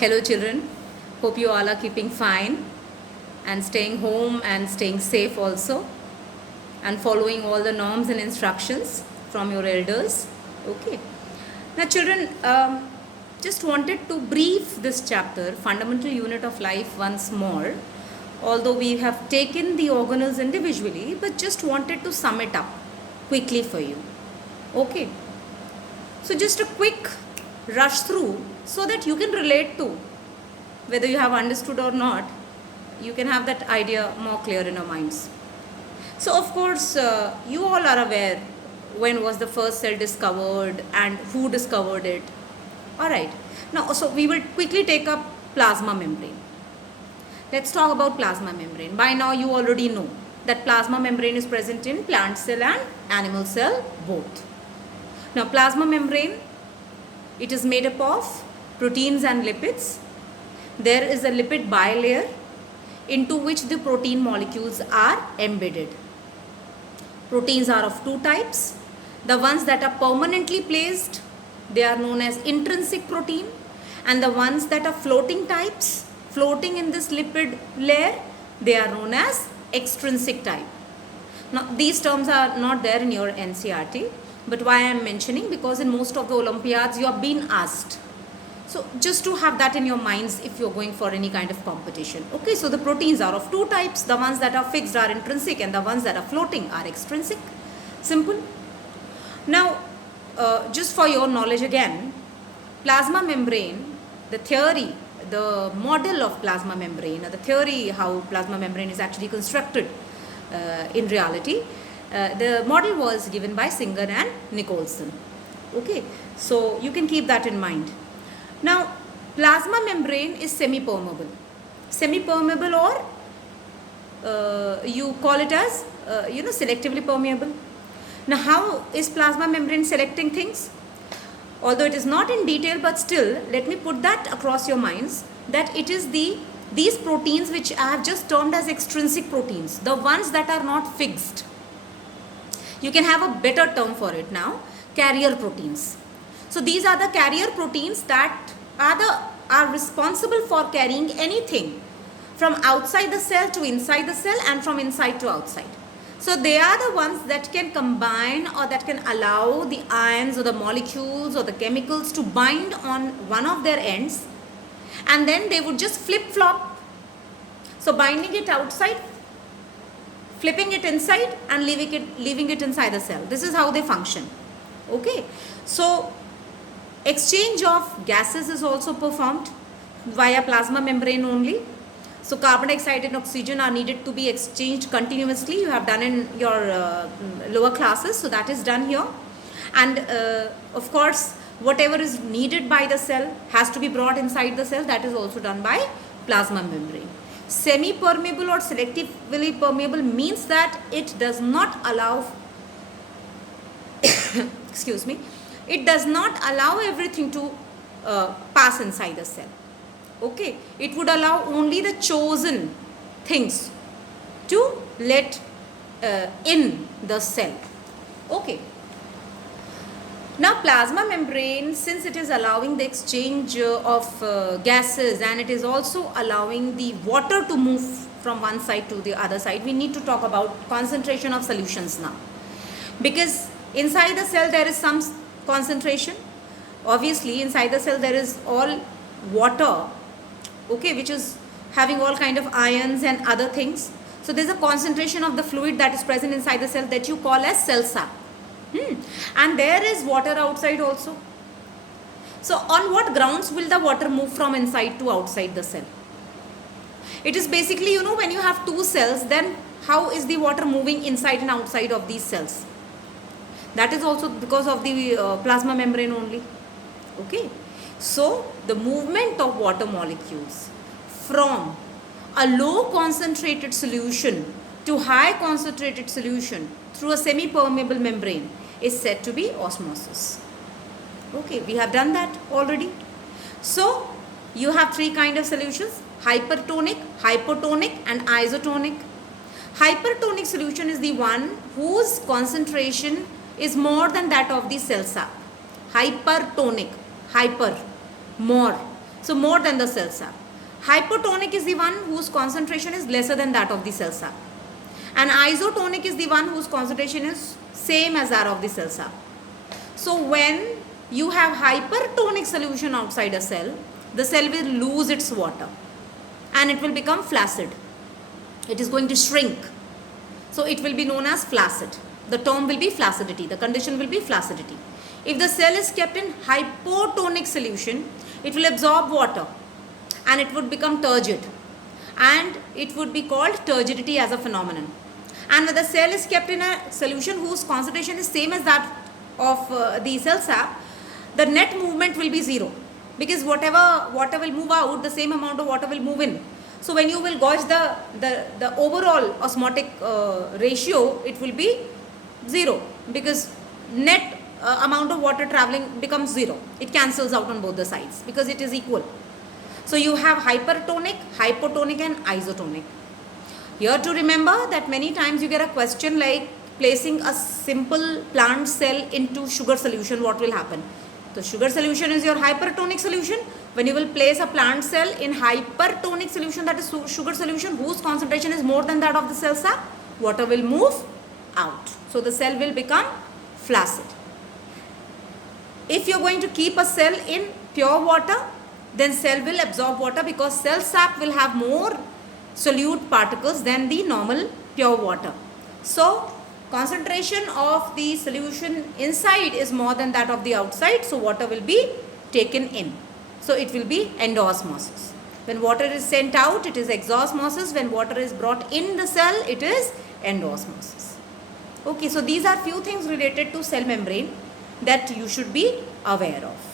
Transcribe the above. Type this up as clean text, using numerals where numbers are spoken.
Hello, children. Hope you all are keeping fine and staying home and staying safe also, and following all the norms and instructions from your elders. Okay. Now, children, just wanted to brief this chapter, Fundamental Unit of Life, once more. Although we have taken the organelles individually, but just wanted to sum it up quickly for you. Okay. So, just a quick rush through so that you can relate to whether you have understood or not. You can have that idea more clear in your minds. So, of course, you all are aware when was the first cell discovered and who discovered it. Alright. Now, so we will quickly take up plasma membrane. Let's talk about plasma membrane. By now, you already know that plasma membrane is present in plant cell and animal cell both. Now, plasma membrane, it is made up of proteins and lipids. There is a lipid bilayer into which the protein molecules are embedded. Proteins are of two types. The ones that are permanently placed, they are known as intrinsic protein, and the ones that are floating types, floating in this lipid layer, they are known as extrinsic type. Now, these terms are not there in your NCERT, but why I am mentioning, because in most of the Olympiads you are being asked. So, just to have that in your minds if you are going for any kind of competition. Okay, so the proteins are of two types. The ones that are fixed are intrinsic and the ones that are floating are extrinsic. Simple. Now, just for your knowledge again, plasma membrane, the theory, the model of plasma membrane, or the theory how plasma membrane is actually constructed in reality, the model was given by Singer and Nicholson. Okay, so you can keep that in mind. Now, plasma membrane is semi-permeable. Semi-permeable, or you call it as, selectively permeable. Now, how is plasma membrane selecting things? Although it is not in detail, but still, let me put that across your minds, that it is these proteins which I have just termed as extrinsic proteins, the ones that are not fixed. You can have a better term for it now, carrier proteins. So these are the carrier proteins that are responsible for carrying anything from outside the cell to inside the cell and from inside to outside. So they are the ones that can combine or that can allow the ions or the molecules or the chemicals to bind on one of their ends, and then they would just flip-flop. So binding it outside, flipping it inside, and leaving it inside the cell. This is how they function. Okay. So exchange of gases is also performed via plasma membrane only. So carbon dioxide and oxygen are needed to be exchanged continuously. You have done in your lower classes, so that is done here. And of course, whatever is needed by the cell has to be brought inside the cell. That is also done by plasma membrane. Semi-permeable or selectively permeable means that it does not allow excuse me, it does not allow everything to pass inside the cell. Okay, it would allow only the chosen things to let in the cell. Okay. Now, plasma membrane, since it is allowing the exchange of gases, and it is also allowing the water to move from one side to the other side, we need to talk about concentration of solutions now. Because inside the cell there is some concentration. Obviously, inside the cell there is all water, okay, which is having all kind of ions and other things. So there is a concentration of the fluid that is present inside the cell that you call as cell sap. And there is water outside also. So on what grounds will the water move from inside to outside the cell? It is basically, when you have two cells, then how is the water moving inside and outside of these cells? That is also because of the plasma membrane only. Okay. So the movement of water molecules from a low concentrated solution to high concentrated solution through a semi-permeable membrane is said to be osmosis. Okay, we have done that already. So you have three kind of solutions: hypertonic, hypotonic and isotonic. Hypertonic solution is the one whose concentration is more than that of the cell sap. Hypertonic, hyper, more, So more than the cell sap. Hypotonic is the one whose concentration is lesser than that of the cell sap. And isotonic is the one whose concentration is same as that of the cell sap. So when you have hypertonic solution outside a cell, the cell will lose its water and it will become flaccid. It is going to shrink. So it will be known as flaccid. The term will be flaccidity. The condition will be flaccidity. If the cell is kept in hypotonic solution, it will absorb water and it would become turgid, and it would be called turgidity as a phenomenon. And when the cell is kept in a solution whose concentration is same as that of the cell sap, the net movement will be zero, because whatever water will move out, the same amount of water will move in. So when you will gauge the overall osmotic ratio, it will be zero, because net amount of water traveling becomes zero. It cancels out on both the sides because it is equal. So you have hypertonic, hypotonic and isotonic. Here to remember that many times you get a question like placing a simple plant cell into sugar solution, what will happen? So sugar solution is your hypertonic solution. When you will place a plant cell in hypertonic solution, that is sugar solution, whose concentration is more than that of the cell sap, water will move out. So the cell will become flaccid. If you are going to keep a cell in pure water, then cell will absorb water, because cell sap will have more solute particles than the normal pure water. So concentration of the solution inside is more than that of the outside, so water will be taken in. So it will be endosmosis. When water is sent out, it is exosmosis. When water is brought in the cell, it is endosmosis. Okay, so these are few things related to cell membrane that you should be aware of.